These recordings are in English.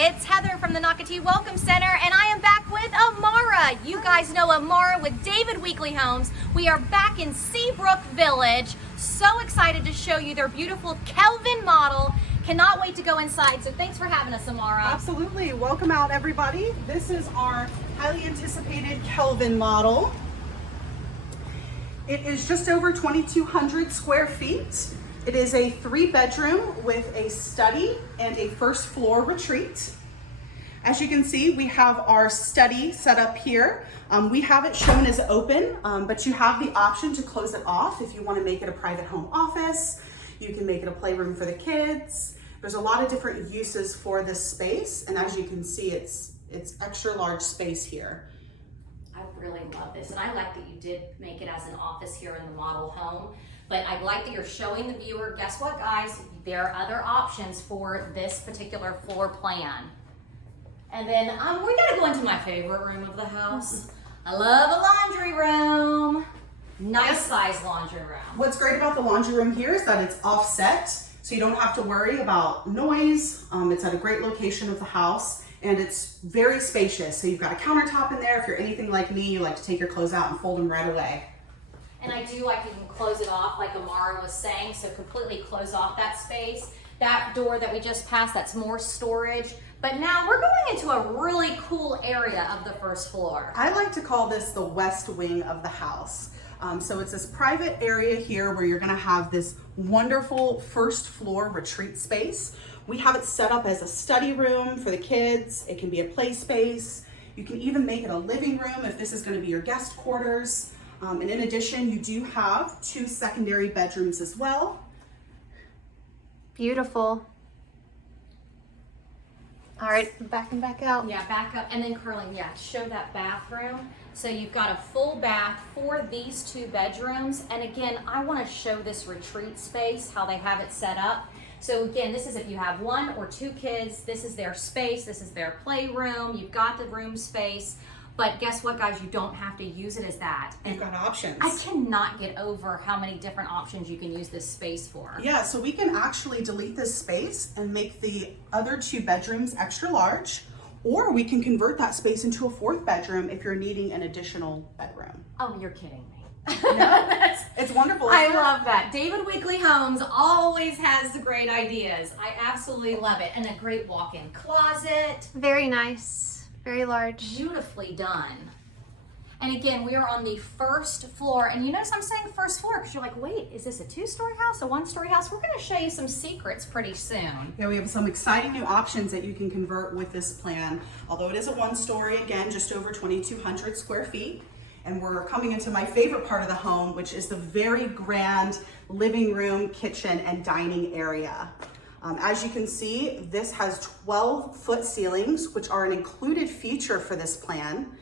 It's Heather from the Nocatee Welcome Center, and I am back with Amara. You guys know Amara with David Weekly Homes. We are back in Seabrook Village. So excited to show you their beautiful Kelvin model. Cannot wait to go inside, so thanks for having us, Amara. Absolutely. Welcome out, everybody. This is our highly anticipated Kelvin model. It is just over 2,200 square feet. It is a 3-bedroom with a study and a first floor retreat. As you can see, we have our study set up here. We have it shown as open, but you have the option to close it off if you want to make it a private home office. You can make it a playroom for the kids. There's a lot of different uses for this space, and as you can see, it's extra large space here. I really love this, and I like that you did make it as an office here in the model home. But I like that you're showing the viewer, guess what guys, there are other options for this particular floor plan. And then we gotta go into my favorite room of the house. I love a laundry room. Nice size laundry room. What's great about the laundry room here is that it's offset, so you don't have to worry about noise. It's at a great location of the house, and it's very spacious. So you've got a countertop in there. If you're anything like me, you like to take your clothes out and fold them right away. And I do like you can close it off like Amara was saying, so completely close off that space. That door that we just passed, that's more storage. But now we're going into a really cool area of the first floor. I like to call this the west wing of the house. So it's this private area here where you're gonna have this wonderful first floor retreat space. We have it set up as a study room for the kids. It can be a play space. You can even make it a living room if this is gonna be your guest quarters. And in addition, you do have 2 secondary bedrooms as well. Beautiful. All right, back and back out. Yeah, back up and then curling. Yeah, show that bathroom. So you've got a full bath for these 2 bedrooms. And again, I want to show this retreat space, how they have it set up. So again, this is if you have 1 or 2 kids, this is their space, this is their playroom, you've got the room space. But guess what, guys? You don't have to use it as that. You've got options. I cannot get over how many different options you can use this space for. Yeah, so we can actually delete this space and make the other 2 bedrooms extra large, or we can convert that space into a 4th bedroom if you're needing an additional bedroom. Oh, you're kidding me. No, it's wonderful. I love that. David Weekly Homes always has the great ideas. I absolutely love it. And a great walk-in closet. Very nice. Very large. Beautifully done. And again, we are on the first floor. And you notice I'm saying first floor because you're like, wait, is this a 2-story house, a 1-story house? We're going to show you some secrets pretty soon. Yeah, we have some exciting new options that you can convert with this plan. Although it is a 1-story, again, just over 2,200 square feet. And we're coming into my favorite part of the home, which is the very grand living room, kitchen, and dining area. As you can see, this has 12-foot ceilings, which are an included feature for this plan.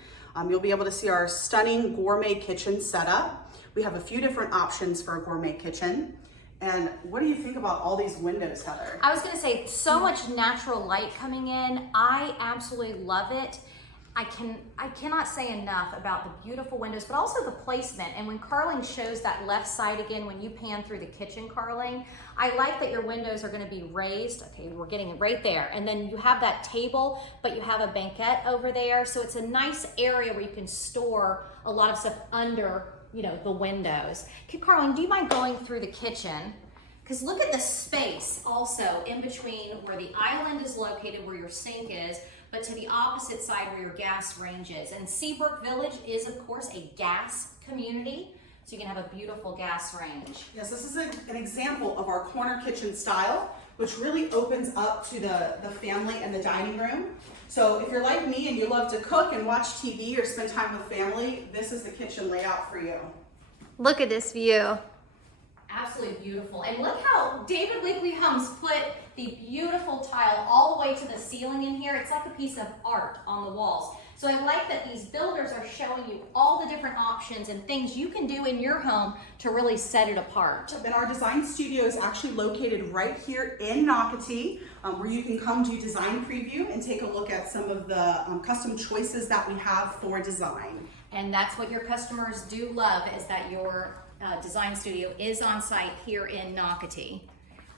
You'll be able to see our stunning gourmet kitchen setup. We have a few different options for a gourmet kitchen. And what do you think about all these windows, Heather? I was going to say, so much natural light coming in. I absolutely love it. I cannot say enough about the beautiful windows, but also the placement. And when Carling shows that left side again, when you pan through the kitchen, Carling, I like that your windows are gonna be raised. Okay, we're getting it right there. And then you have that table, but you have a banquette over there. So it's a nice area where you can store a lot of stuff under, the windows. Okay, Carling, do you mind going through the kitchen? Because look at the space also in between where the island is located, where your sink is, but to the opposite side where your gas range is. And Seabrook Village is, of course, a gas community, so you can have a beautiful gas range. Yes, this is an example of our corner kitchen style, which really opens up to the family and the dining room. So if you're like me and you love to cook and watch TV or spend time with family, this is the kitchen layout for you. Look at this view. Absolutely beautiful. And look how David Weekly Homes put the beautiful tile all the way to the ceiling in here. It's like a piece of art on the walls. So I like that these builders are showing you all the different options and things you can do in your home to really set it apart. And our design studio is actually located right here in Nocatee, where you can come do design preview and take a look at some of the custom choices that we have for design. And that's what your customers do love, is that your design studio is on site here in Nocatee.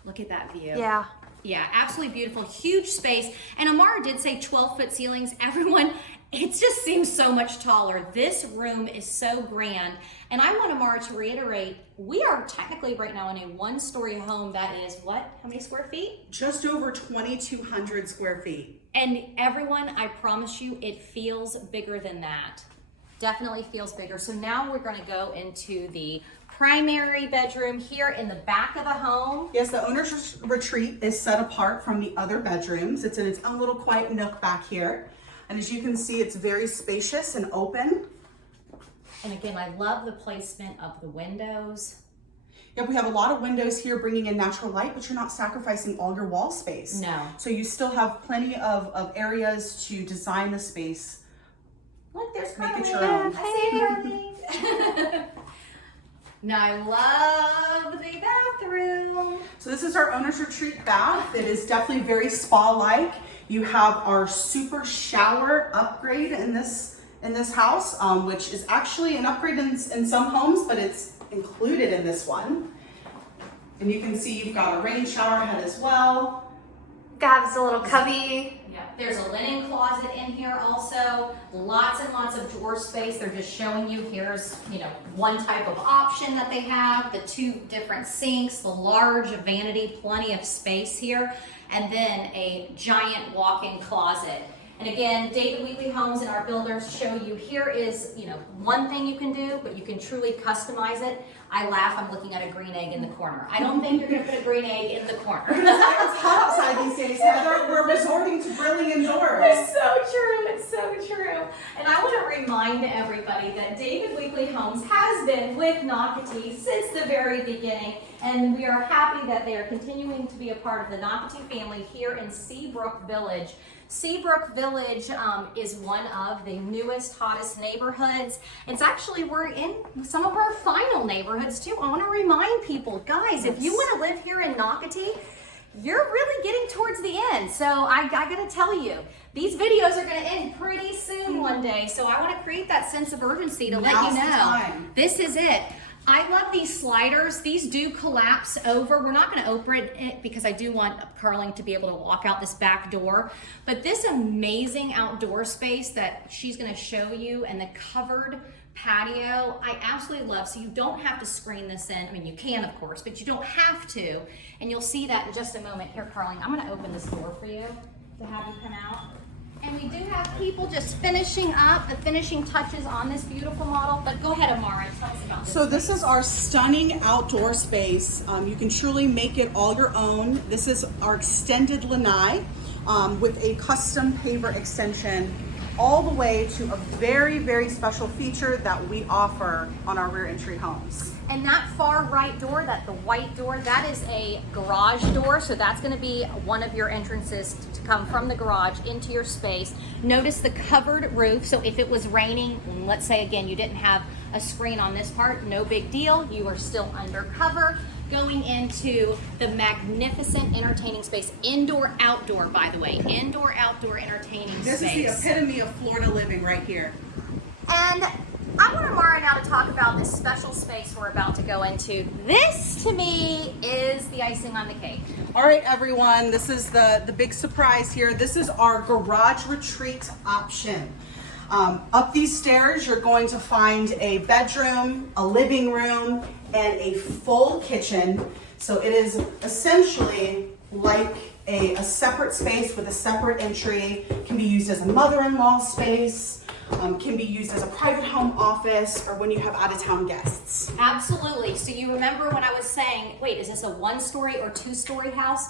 Look at that view. Yeah. Yeah, absolutely beautiful, huge space. And Amara did say 12-foot ceilings. Everyone, it just seems so much taller. This room is so grand. And I want Amara to reiterate, we are technically right now in a one-story home that is what? How many square feet? Just over 2,200 square feet. And everyone, I promise you, it feels bigger than that. Definitely feels bigger. So now we're gonna go into the primary bedroom here in the back of the home. Yes, the owner's retreat is set apart from the other bedrooms. It's in its own little quiet nook back here. And as you can see, it's very spacious and open. And again, I love the placement of the windows. Yeah, we have a lot of windows here bringing in natural light, but you're not sacrificing all your wall space. No. So you still have plenty of areas to design the space. Look, there's Make Carly. it your own. I see Carly. Now I love the bathroom. So this is our owner's retreat bath. It is definitely very spa-like. You have our super shower upgrade in this house, which is actually an upgrade in some homes, but it's included in this one. And you can see you've got a rain shower head as well. Gab's a little cubby. Yeah, there's a linen closet in here also. Lots and lots of drawer space. They're just showing you here's, one type of option that they have, the 2 different sinks, the large vanity, plenty of space here, and then a giant walk-in closet. And again, David Wheatley Homes and our builders show you here is, one thing you can do, but you can truly customize it. I laugh, I'm looking at a green egg in the corner. I don't think you're gonna put a green egg in the corner. It's hot outside these days, Heather. We're resorting to grilling indoors. It's so true, it's so true. And I want to remind everybody that David Wheatley Homes has been with Nocatee since the very beginning, and we are happy that they are continuing to be a part of the Nocatee family here in Seabrook Village. Seabrook Village is one of the newest, hottest neighborhoods. It's actually, we're in some of our final neighborhoods too. I want to remind people, guys, if you want to live here in Nocatee, you're really getting towards the end. So I gotta tell you, these videos are gonna end pretty soon one day. So I want to create that sense of urgency to let you Now's the know. time. This is it. I love these sliders. These do collapse over. We're not going to open it because I do want Carling to be able to walk out this back door. But this amazing outdoor space that she's going to show you and the covered patio, I absolutely love. So you don't have to screen this in. I mean, you can, of course, but you don't have to. And you'll see that in just a moment. Here, Carling, I'm going to open this door for you to have you come out. And we do have people just finishing up the finishing touches on this beautiful model. But go ahead, Amara, and tell us about this. So this is our stunning outdoor space. You can truly make it all your own. This is our extended lanai with a custom paver extension all the way to a very, very special feature that we offer on our rear entry homes. And that far right door, the white door, that is a garage door. So that's gonna be one of your entrances to come from the garage into your space. Notice the covered roof. So if it was raining, let's say again, you didn't have a screen on this part, no big deal. You are still under cover. Going into the magnificent entertaining space, indoor, outdoor, by the way, indoor, outdoor entertaining space. This is the epitome of Florida living right here. And I want Amara now to talk about this special space we're about to go into. This, to me, is the icing on the cake. All right, everyone, this is the big surprise here. This is our garage retreat option. Up these stairs, you're going to find a bedroom, a living room, and a full kitchen. So it is essentially like a separate space with a separate entry. Can be used as a mother-in-law space, can be used as a private home office, or when you have out-of-town guests. Absolutely. So you remember when I was saying, wait, is this a 1-story or 2-story house?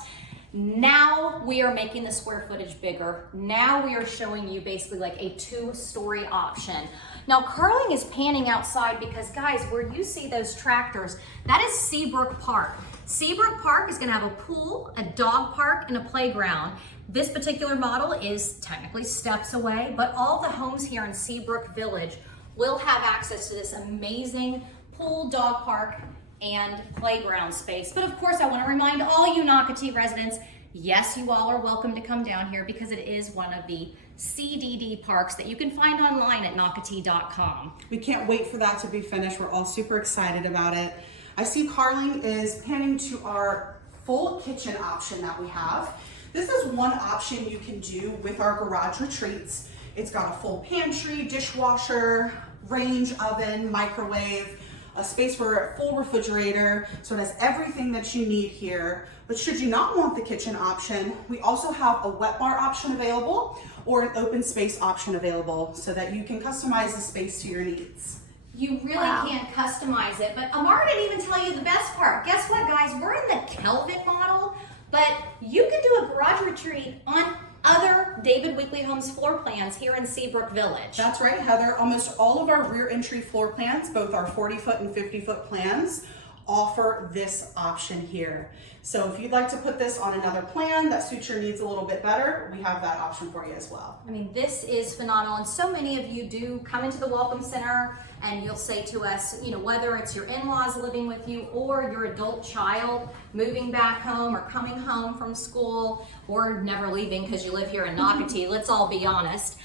Now we are making the square footage bigger. Now we are showing you basically like a 2-story option. Now Carling is panning outside because guys, where you see those tractors, that is Seabrook Park. Seabrook Park is gonna have a pool, a dog park, and a playground. This particular model is technically steps away, but all the homes here in Seabrook Village will have access to this amazing pool, dog park, and playground space. But of course, I want to remind all you Nocatee residents, yes, you all are welcome to come down here because it is one of the CDD parks that you can find online at nocatee.com. We can't wait for that to be finished. We're all super excited about it. I see Carling is panning to our full kitchen option that we have. This is one option you can do with our garage retreats. It's got a full pantry, dishwasher, range oven, microwave, a space for a full refrigerator. So it has everything that you need here. But should you not want the kitchen option, we also have a wet bar option available or an open space option available so that you can customize the space to your needs. You really can't customize it, but Amara didn't even tell you the best part. Guess what, guys? We're in the Kelvin model, but you can do a garage retreat on other David Weekley Homes floor plans here in Seabrook Village. That's right, Heather. Almost all of our rear entry floor plans, both our 40-foot and 50-foot plans, offer this option here. So if you'd like to put this on another plan that suits your needs a little bit better, we have that option for you as well. I mean, this is phenomenal, and so many of you do come into the Welcome Center and you'll say to us, you know, whether it's your in-laws living with you or your adult child moving back home or coming home from school or never leaving because you live here in Nocatee, let's all be honest.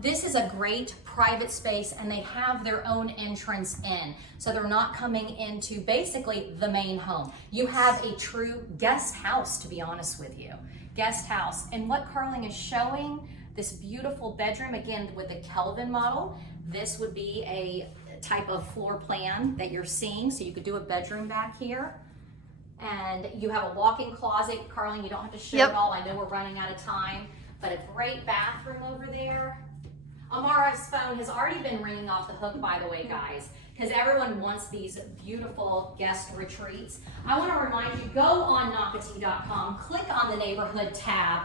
This is a great private space and they have their own entrance in. So they're not coming into basically the main home. You have a true guest house, to be honest with you. Guest house. And what Carling is showing, this beautiful bedroom, again with the Kelvin model, this would be a type of floor plan that you're seeing. So you could do a bedroom back here. And you have a walk-in closet. Carling, you don't have to show it all. I know we're running out of time. But a great bathroom over there. Amara's phone has already been ringing off the hook, by the way, guys, because everyone wants these beautiful guest retreats. I want to remind you, go on Nocatee.com, click on the neighborhood tab,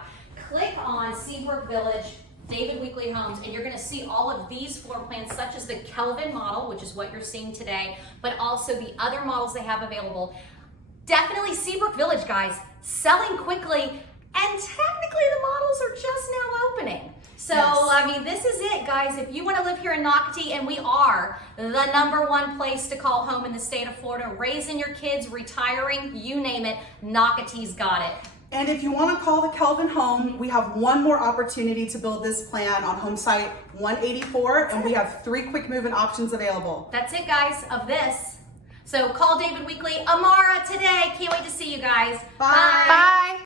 click on Seabrook Village, David Weekley Homes, and you're going to see all of these floor plans, such as the Kelvin model, which is what you're seeing today, but also the other models they have available. Definitely Seabrook Village, guys, selling quickly, and technically the models are just now opening. So, I mean, this is it, guys. If you want to live here in Nocatee, and we are the #1 place to call home in the state of Florida, raising your kids, retiring, you name it, Nocatee's got it. And if you want to call the Kelvin home, we have one more opportunity to build this plan on home site 184, and we have 3 quick move-in options available. That's it, guys, of this. So call David Weekley, Amara today. Can't wait to see you guys. Bye. Bye.